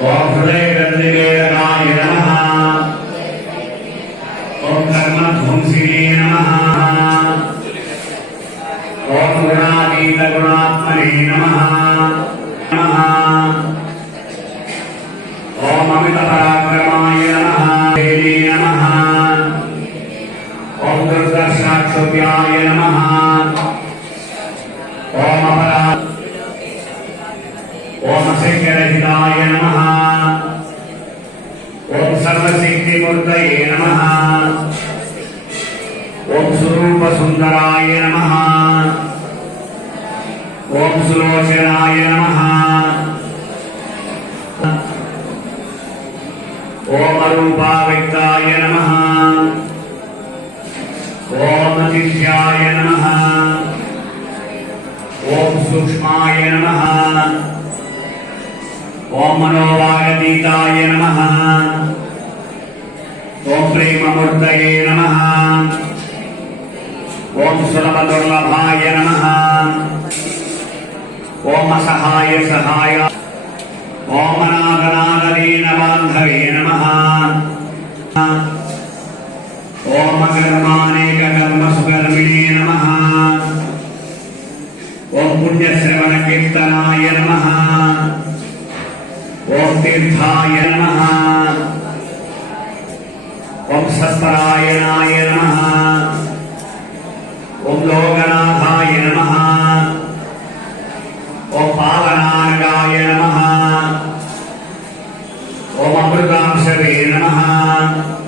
ओम हृदय गंधवेदनाय नमः ओम कर्म ध्वंसिने नमः ओम गुणातीत गुणात्मने नमः नमः ఓం నమ. ఓమతిథ్యాయ నమ. ఓం సూక్ష్మాయ నమ. ఓం మనోవాగతీతాయ నమ. ఓం ప్రేమమూర్తయే నమ. ఓం సులభదుర్లభాయ నమ. ఓం అసహాయ సహాయ ఓం అనాగనాగరీణ బాంధవే నమః ఓం అకర్మానేక కర్మ సుకర్మిణే నమ. ఓం పుణ్యశ్రవణ కీర్తనాయ నమ. ఓం తీర్థాయ నమ. ఓం సత్పరాయణాయ నమ. ఓం లోక Islam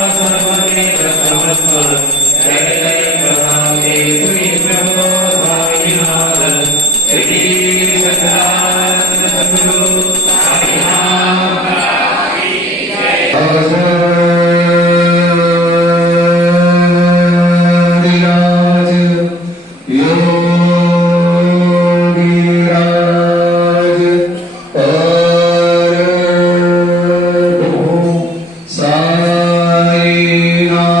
Shri Ram.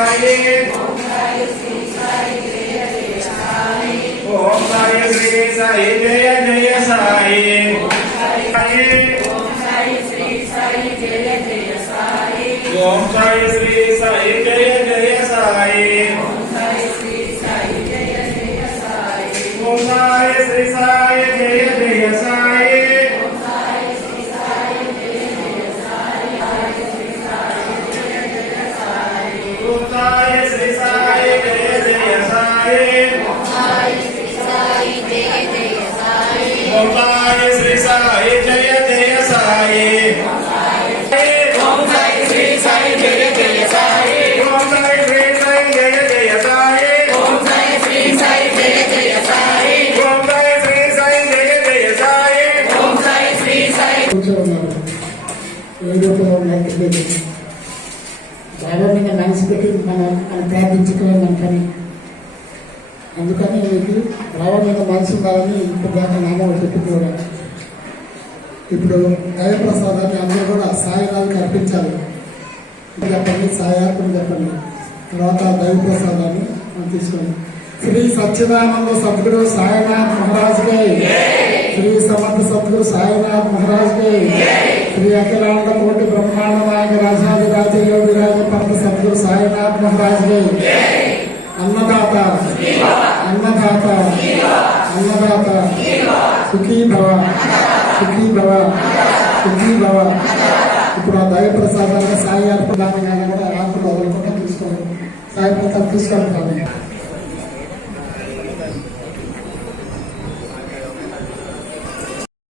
ओंकारे ओंकारे Shri Sai जय जय साई ओंकारे श्री साई जय जय साई ओंकारे ఏ రూపంలో ఉన్నారు తెలియదు మీద మనసు పెట్టి మనం మనం ప్రార్థించుకునే మన అందుకని మీకు రావడం మీద మనసు ఉండాలని ఇప్పుడు దాకా నాన్న పెట్టుకోవడం ఇప్పుడు దయప్రసాదాన్ని అందరూ కూడా సాయినాథ్కి అర్పించాలి చెప్పండి సాయార్పణ చెప్పండి. తర్వాత దైవప్రసాదాన్ని మనం తీసుకోండి శ్రీ సచ్చిదానంద సద్గురు సాయినాథ్ మహారాజ్ श्री समर्थ सदगुरु साईनाथ महाराज के। श्री अखिलांड कोटि ब्रह्मांड नायक राजाधिराज योगिराज पंत सदगुरु साईनाथ महाराज के। अन्नदाता। अन्नदाता। अन्नदाता। सुखी भव। सुखी भव। सुखी भव। ఇప్పుడు दय प्रसाद साई अर्पण అర్పణ साई प्रसाद